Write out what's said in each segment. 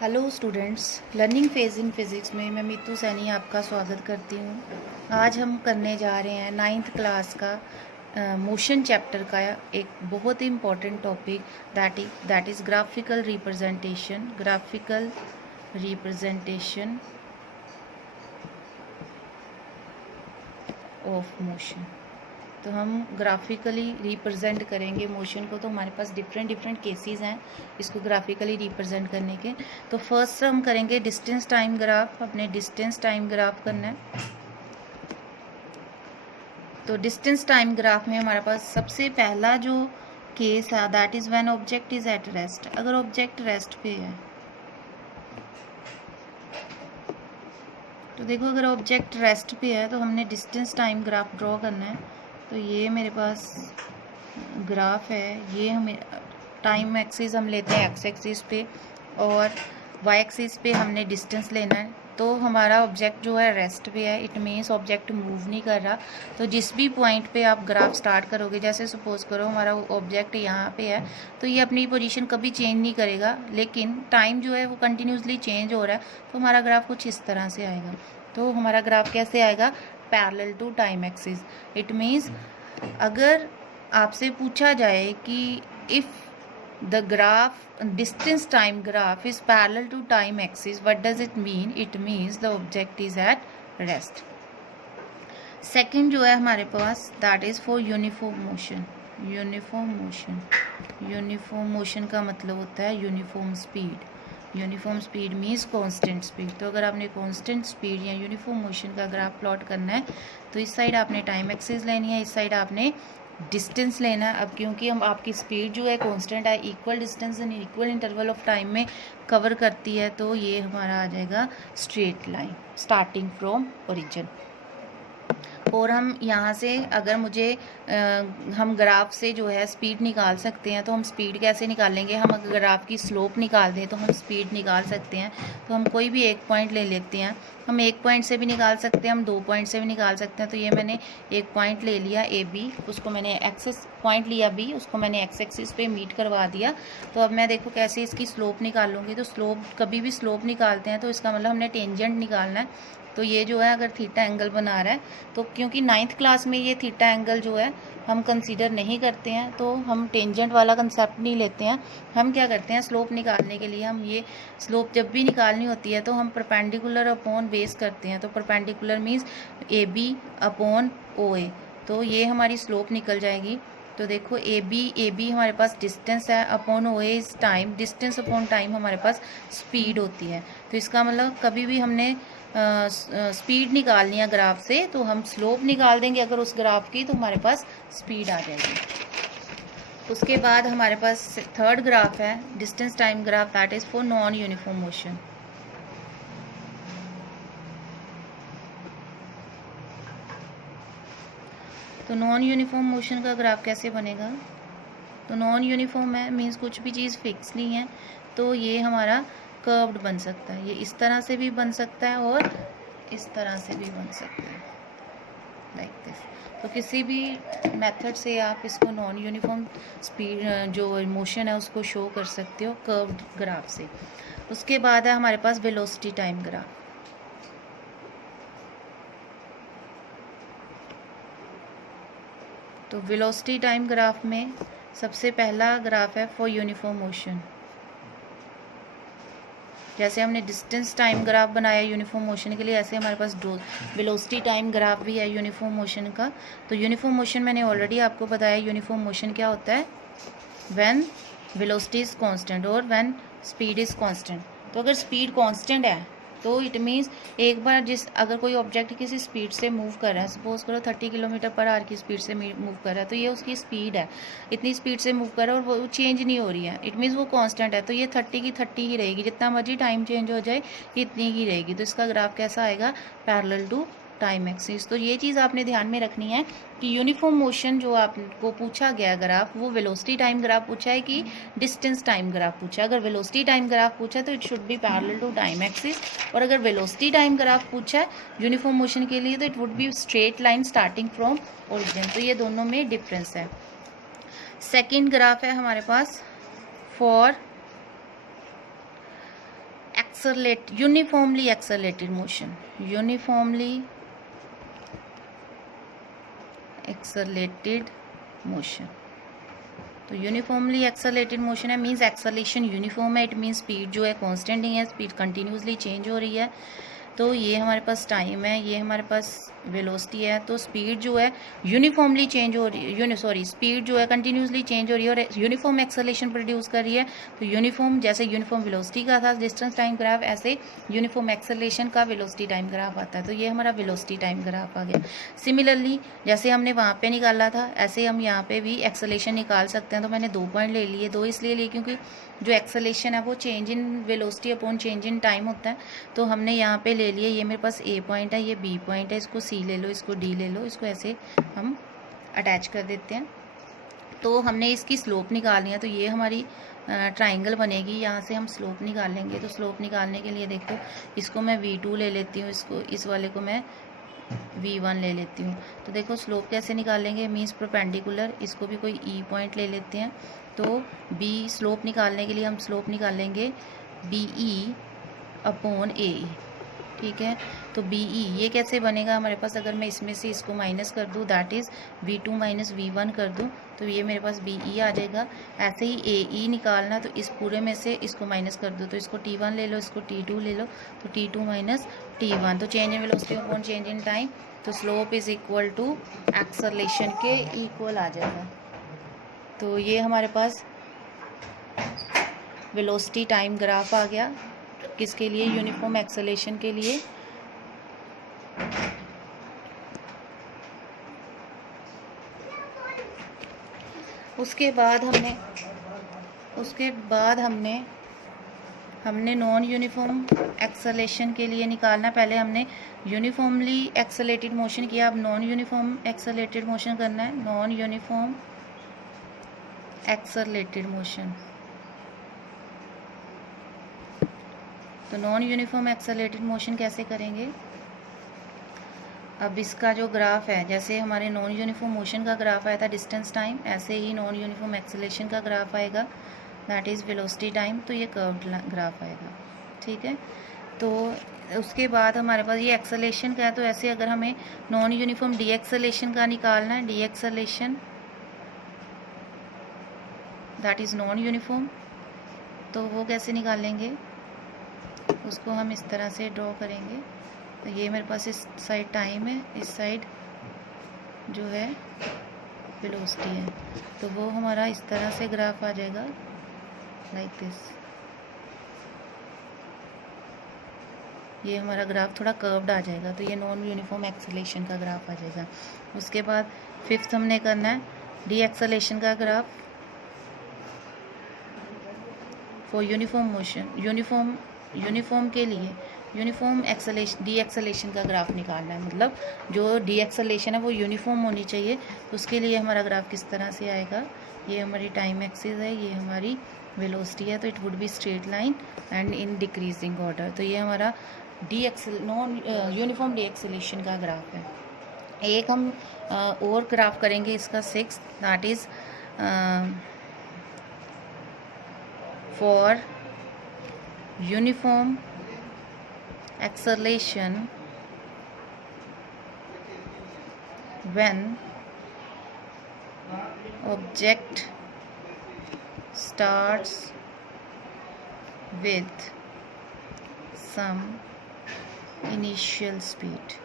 Hello students, learning phase in physics में मैं मीतू सैनी आपका स्वागत करती हूँ। आज हम करने जा रहे हैं 9th क्लास का मोशन चैप्टर का एक बहुत ही important topic that is graphical representation of motion. तो हम ग्राफिकली रिप्रेजेंट करेंगे मोशन को। तो हमारे पास डिफरेंट केसेस हैं इसको ग्राफिकली रिप्रेजेंट करने के। तो फर्स्ट हम करेंगे डिस्टेंस टाइम ग्राफ। अपने डिस्टेंस टाइम ग्राफ करना है। तो डिस्टेंस टाइम ग्राफ में हमारे पास सबसे पहला जो केस है that is when object is at rest. अगर ऑब्जेक्ट रेस्ट पे है तो देखो, अगर ऑब्जेक्ट रेस्ट पे है तो हमने डिस्टेंस टाइम ग्राफ ड्रॉ करना है। तो ये मेरे पास ग्राफ है। ये हमें टाइम एक्सिस हम लेते हैं एक्स एक्सिस पे और वाई एक्सिस पे हमने डिस्टेंस लेना है। तो हमारा ऑब्जेक्ट जो है रेस्ट पे है, इट मीन्स ऑब्जेक्ट मूव नहीं कर रहा। तो जिस भी पॉइंट पे आप ग्राफ स्टार्ट करोगे, जैसे सपोज करो हमारा ऑब्जेक्ट यहाँ पे है, तो ये अपनी पोजीशन कभी चेंज नहीं करेगा, लेकिन टाइम जो है वो कंटिन्यूसली चेंज हो रहा है। तो हमारा ग्राफ कुछ इस तरह से आएगा। तो हमारा ग्राफ कैसे आएगा? Parallel to time axis. It means अगर आपसे पूछा जाए कि if the distance time graph is parallel to time axis, what does it mean? It means the object is at rest. Second जो है हमारे पास that is for uniform motion. Uniform motion का मतलब होता है uniform speed. Uniform speed means constant speed. तो अगर आपने कांस्टेंट स्पीड या यूनिफॉर्म मोशन का ग्राफ प्लॉट करना है तो इस साइड आपने टाइम एक्सिस लेनी है, इस साइड आपने डिस्टेंस लेना है। अब क्योंकि हम आपकी स्पीड जो है कांस्टेंट है, equal distance and equal interval of time में कवर करती है, तो ये हमारा आ जाएगा straight line starting from origin. और हम यहाँ से अगर हम ग्राफ से जो है स्पीड निकाल सकते हैं। तो हम स्पीड कैसे निकालेंगे? हम अगर ग्राफ की स्लोप निकाल दें तो हम स्पीड निकाल सकते हैं। तो हम कोई भी एक पॉइंट ले लेते हैं। हम एक पॉइंट से भी निकाल सकते हैं, हम 2 पॉइंट से भी निकाल सकते हैं। तो ये मैंने एक पॉइंट ले लिया ए बी, उसको मैंने एक्सिस पॉइंट लिया बी, उसको मैंने एक्स एक्सिस पे मीट करवा दिया। तो अब मैं देखो कैसे इसकी स्लोप निकालूंगी। तो स्लोप, कभी भी स्लोप निकालते हैं तो इसका मतलब हमने टेंजेंट निकालना है। तो ये जो है अगर थीटा एंगल बना रहा है, तो क्योंकि 9th क्लास में ये थीटा एंगल जो है हम कंसीडर नहीं करते हैं, तो हम टेंजेंट वाला कंसेप्ट नहीं लेते हैं। हम क्या करते हैं, स्लोप निकालने के लिए हम ये स्लोप जब भी निकालनी होती है तो हम परपेंडिकुलर अपॉन बेस करते हैं। तो perpendicular means A B upon O A. तो ये हमारी स्लोप निकल जाएगी। तो देखो ए बी हमारे पास डिस्टेंस है, upon O A is time, distance upon time हमारे पास स्पीड होती है। तो इसका मतलब कभी भी हमने स्पीड निकालनी है ग्राफ से तो हम स्लोप निकाल देंगे अगर उस ग्राफ की, तो हमारे पास स्पीड आ जाएगी। उसके बाद हमारे पास थर्ड ग्राफ है distance time graph, that is for non uniform motion. तो नॉन यूनिफॉर्म मोशन का ग्राफ कैसे बनेगा? तो नॉन यूनिफॉर्म है मीन्स कुछ भी चीज़ फिक्स नहीं है। तो ये हमारा कर्व्ड बन सकता है, ये इस तरह से भी बन सकता है और इस तरह से भी बन सकता है, लाइक दिस। तो किसी भी मेथड से आप इसको नॉन यूनिफॉर्म स्पीड जो मोशन है उसको शो कर सकते हो कर्व्ड ग्राफ से। उसके बाद है हमारे पास वेलोसिटी टाइम ग्राफ। तो वेलोसिटी टाइम ग्राफ में सबसे पहला ग्राफ है फॉर यूनिफॉर्म मोशन। जैसे हमने डिस्टेंस टाइम ग्राफ बनाया यूनिफॉर्म मोशन के लिए, ऐसे हमारे पास वेलोसिटी टाइम ग्राफ भी है यूनिफॉर्म मोशन का। तो यूनिफॉर्म मोशन मैंने ऑलरेडी आपको बताया, यूनिफॉर्म मोशन क्या होता है? व्हेन वेलोसिटी इज कांस्टेंट और व्हेन स्पीड इज कांस्टेंट। तो अगर स्पीड कांस्टेंट है तो इट मीन्स एक बार अगर कोई ऑब्जेक्ट किसी स्पीड से मूव कर रहा है, सपोज करो 30 किलोमीटर पर आवर की स्पीड से मूव कर रहा है, तो ये उसकी स्पीड है, इतनी स्पीड से मूव कर रहा है और वो चेंज नहीं हो रही है, इट मीन्स वो कांस्टेंट है। तो ये 30 की 30 ही रहेगी, जितना मर्जी टाइम चेंज हो जाए इतनी ही रहेगी। तो इसका ग्राफ कैसा आएगा? Parallel to time axis. तो ये चीज़ आपने ध्यान में रखनी है कि यूनिफॉर्म मोशन जो आपको पूछा गया ग्राफ, वो वेलोसिटी टाइम ग्राफ पूछा है कि डिस्टेंस टाइम ग्राफ पूछा है। अगर वेलोसिटी टाइम ग्राफ पूछा है तो it should be parallel to time axis, और अगर वेलोसिटी टाइम ग्राफ पूछा है यूनिफॉर्म मोशन के लिए तो it would be straight line starting from origin. तो ये दोनों में डिफरेंस है। सेकेंड ग्राफ है हमारे पास for uniformly accelerated motion, uniformly accelerated motion. तो यूनिफॉर्मली एक्सेलरेटेड मोशन है मींस एक्सेलरेशन यूनिफॉर्म है, इट मींस स्पीड जो है कांस्टेंट नहीं है, स्पीड कंटिन्यूसली चेंज हो रही है। तो ये हमारे पास टाइम है, ये हमारे पास वेलोसिटी है। तो स्पीड जो है यूनिफॉर्मली चेंज हो रही है, स्पीड जो है कंटिन्यूसली चेंज हो रही है और यूनिफॉर्म एक्सेलरेशन प्रोड्यूस कर रही है। तो यूनिफॉर्म, जैसे यूनिफॉर्म वेलोसिटी का था डिस्टेंस टाइम ग्राफ, ऐसे यूनिफॉर्म एक्सेलरेशन का वेलोसिटी टाइम ग्राफ आता है। तो ये हमारा वेलोसिटी टाइम ग्राफ आ गया। सिमिलरली जैसे हमने वहाँ पे निकाला था, ऐसे हम यहाँ पे भी एक्सेलरेशन निकाल सकते हैं। तो मैंने 2 पॉइंट ले लिए, 2 इसलिए लिए क्योंकि जो एक्सेलरेशन है वो change in velocity upon change in time होता है। तो हमने यहाँ पे ले लिए, ये मेरे पास ए पॉइंट है, ये बी पॉइंट है, इसको सी ले लो, इसको डी ले लो, इसको ऐसे हम अटैच कर देते हैं। तो हमने इसकी स्लोप निकालनी है, तो ये हमारी ट्राइंगल बनेगी। यहाँ से हम स्लोप निकालेंगे। तो स्लोप निकालने के लिए देखो, इसको मैं V2 ले लेती हूँ, इसको, इस वाले को मैं V1 ले लेती हूँ। तो देखो स्लोप कैसे निकालेंगे, मीन्स परपेंडिकुलर, इसको भी कोई E पॉइंट ले लेते हैं। तो B स्लोप निकालने के लिए हम स्लोप निकालेंगे BE अपॉन AE, ठीक है। तो BE ये कैसे बनेगा हमारे पास, अगर मैं इसमें से इसको माइनस कर दूँ, that is V2 minus V1 कर दूँ, तो ये मेरे पास BE आ जाएगा। ऐसे ही AE निकालना, तो इस पूरे में से इसको माइनस कर दो, तो इसको T1 ले लो, इसको T2 ले लो, तो T2 माइनस T1। तो change in velocity upon change in time, तो slope is equal to acceleration के इक्वल आ जाएगा। तो ये हमारे पास वेलोसिटी टाइम ग्राफ आ गया, किसके लिए, यूनिफॉर्म एक्सेलरेशन के लिए। उसके बाद हमने नॉन यूनिफॉर्म एक्सेलरेशन के लिए निकालना। पहले हमने यूनिफॉर्मली एक्सेलरेटेड मोशन किया, अब नॉन यूनिफॉर्म एक्सेलरेटेड मोशन करना है, नॉन यूनिफॉर्म एक्सेलरेटेड मोशन। तो नॉन यूनिफॉर्म एक्सेलरेटेड मोशन कैसे करेंगे, अब इसका जो ग्राफ है, जैसे हमारे नॉन यूनिफॉर्म मोशन का ग्राफ आया था डिस्टेंस टाइम, ऐसे ही नॉन यूनिफॉर्म एक्सेलरेशन का ग्राफ आएगा, दैट इज़ वेलोसिटी टाइम। तो ये कर्व्ड ग्राफ आएगा, ठीक है। तो उसके बाद हमारे पास ये एक्सेलरेशन का है, तो ऐसे अगर हमें नॉन यूनिफॉर्म डी एक्सेलरेशन का निकालना है, D acceleration that is non uniform, तो वो कैसे निकालेंगे, उसको हम इस तरह से ड्रॉ करेंगे। तो ये मेरे पास इस साइड टाइम है, इस साइड जो है वेलोसिटी है, तो वो हमारा इस तरह से ग्राफ आ जाएगा, लाइक दिस। ये हमारा ग्राफ थोड़ा कर्व्ड आ जाएगा, तो ये नॉन यूनिफॉर्म एक्सेलरेशन का ग्राफ आ जाएगा। उसके बाद 5th हमने करना है डी एक्सेलरेशन का graph for uniform motion. Uniform के लिए यूनिफॉर्म एक्सेलरेशन, डी एक्सेलरेशन का ग्राफ निकालना है, मतलब जो डी एक्सेलरेशन है वो यूनिफॉर्म होनी चाहिए। तो उसके लिए हमारा ग्राफ किस तरह से आएगा, ये हमारी टाइम एक्सिस है, ये हमारी वेलोसिटी है, तो it would be straight line and in decreasing order. तो ये हमारा नॉन यूनिफॉर्म डी एक्सेलरेशन का ग्राफ है। एक हम और ग्राफ करेंगे इसका 6th, that is for uniform acceleration when object starts with some initial speed।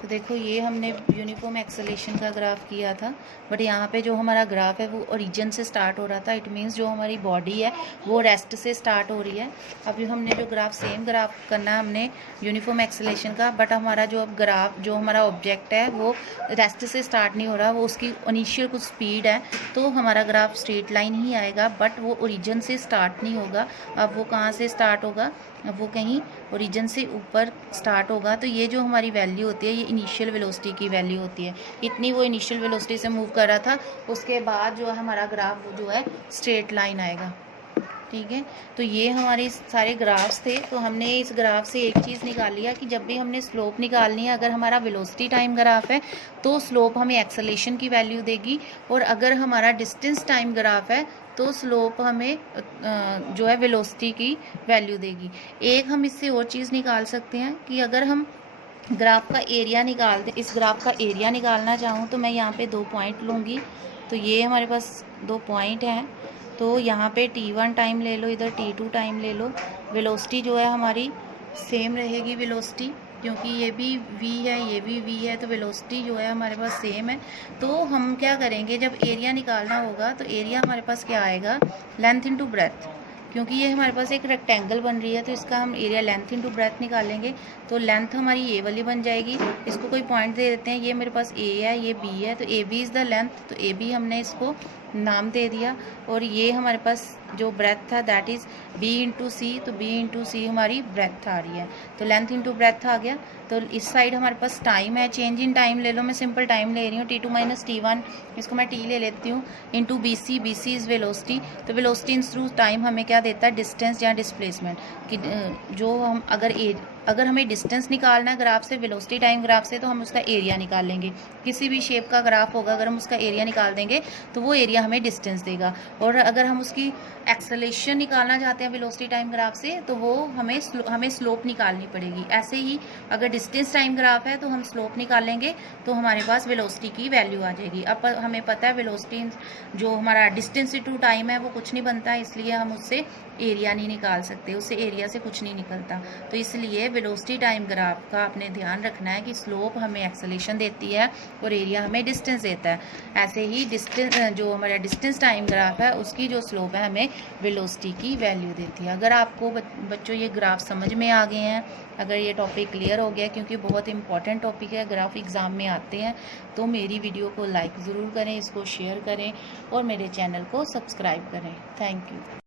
तो देखो ये हमने यूनिफॉर्म एक्सेलरेशन का ग्राफ किया था, बट यहाँ पे जो हमारा ग्राफ है वो ओरिजिन से स्टार्ट हो रहा था। इट मीन्स जो हमारी बॉडी है वो रेस्ट से स्टार्ट हो रही है। अभी हमने जो ग्राफ, सेम ग्राफ करना है हमने यूनिफॉर्म एक्सेलरेशन का, बट हमारा जो अब ग्राफ, जो हमारा ऑब्जेक्ट है वो रेस्ट से स्टार्ट नहीं हो रहा, वो उसकी इनिशियल कुछ स्पीड है, तो हमारा ग्राफ स्ट्रेट लाइन ही आएगा, बट वो ओरिजिन से स्टार्ट नहीं होगा। अब वो कहाँ से स्टार्ट होगा, अब वो कहीं ओरिजिन से ऊपर स्टार्ट होगा। तो ये जो हमारी वैल्यू होती है, ये इनिशियल वेलोसिटी की वैल्यू होती है, इतनी वो इनिशियल वेलोसिटी से मूव कर रहा था। उसके बाद जो हमारा ग्राफ जो है स्ट्रेट लाइन आएगा, ठीक है। तो ये हमारे सारे ग्राफ्स थे। तो हमने इस ग्राफ से एक चीज़ निकाल लिया कि जब भी हमने स्लोप निकालनी है, अगर हमारा वेलोसिटी टाइम ग्राफ है तो स्लोप हमें एक्सेलेरेशन की वैल्यू देगी, और अगर हमारा डिस्टेंस टाइम ग्राफ है तो स्लोप हमें जो है वेलोसिटी की वैल्यू देगी। एक हम इससे और चीज़ निकाल सकते हैं कि अगर हम ग्राफ का एरिया निकाल दें, इस ग्राफ का एरिया निकालना चाहूँ तो मैं यहाँ पे 2 पॉइंट लूँगी। तो ये हमारे पास 2 पॉइंट हैं, तो यहाँ पे t1 टाइम ले लो, इधर t2 टाइम ले लो। वेलोसिटी जो है हमारी सेम रहेगी वेलोसिटी, क्योंकि ये भी v है ये भी v है, तो वेलोसिटी जो है हमारे पास सेम है। तो हम क्या करेंगे, जब एरिया निकालना होगा तो एरिया हमारे पास क्या आएगा, लेंथ इनटू ब्रेथ। क्योंकि ये हमारे पास एक रेक्टेंगल बन रही है तो इसका हम एरिया लेंथ इनटू ब्रेथ निकालेंगे। तो लेंथ हमारी ये वाली बन जाएगी। इसको कोई पॉइंट दे देते हैं, ये मेरे पास a है ये b है, तो A B is the length, तो ए बी हमने इसको नाम दे दिया। और ये हमारे पास जो ब्रेथ था दैट इज़ b इंटू सी, तो b इंटू सी हमारी ब्रेथ आ रही है, तो लेंथ इंटू ब्रेथ आ गया। तो इस साइड हमारे पास टाइम है, चेंज इन टाइम ले लो, मैं सिंपल टाइम ले रही हूँ, t2 माइनस t1, इसको मैं t ले लेती हूँ, into B C is velocity. तो वेलोसिटी इन थ्रू टाइम हमें क्या देता है, डिस्टेंस या डिस्प्लेसमेंट कि जो हम अगर हमें डिस्टेंस निकालना है ग्राफ से, वेलोसिटी टाइम ग्राफ से, तो हम उसका एरिया निकाल लेंगे। किसी भी शेप का ग्राफ होगा, अगर हम उसका एरिया निकाल देंगे तो वो एरिया हमें डिस्टेंस देगा। और अगर हम उसकी एक्सेलेरेशन निकालना चाहते हैं वेलोसिटी टाइम ग्राफ से, तो वो हमें स्लोप निकालनी पड़ेगी। ऐसे ही अगर डिस्टेंस टाइम ग्राफ है तो हम स्लोप निकालेंगे तो हमारे पास वेलोसिटी की वैल्यू आ जाएगी। अब हमें पता है वेलोसिटी जो हमारा डिस्टेंस टू टाइम है वो कुछ नहीं बनता, इसलिए हम उससे एरिया नहीं निकाल सकते, उससे एरिया से कुछ नहीं निकलता। तो इसलिए वेलोसिटी टाइम ग्राफ का आपने ध्यान रखना है कि स्लोप हमें एक्सेलेरेशन देती है और एरिया हमें डिस्टेंस देता है। ऐसे ही डिस्टेंस जो हमारा डिस्टेंस टाइम ग्राफ है उसकी जो स्लोप है हमें वेलोसिटी की वैल्यू देती है। अगर आपको बच्चों ये ग्राफ समझ में आ गए हैं, अगर ये टॉपिक क्लियर हो गया, क्योंकि बहुत इंपॉर्टेंट टॉपिक है, ग्राफ एग्ज़ाम में आते हैं, तो मेरी वीडियो को लाइक ज़रूर करें, इसको शेयर करें और मेरे चैनल को सब्सक्राइब करें। Thank you.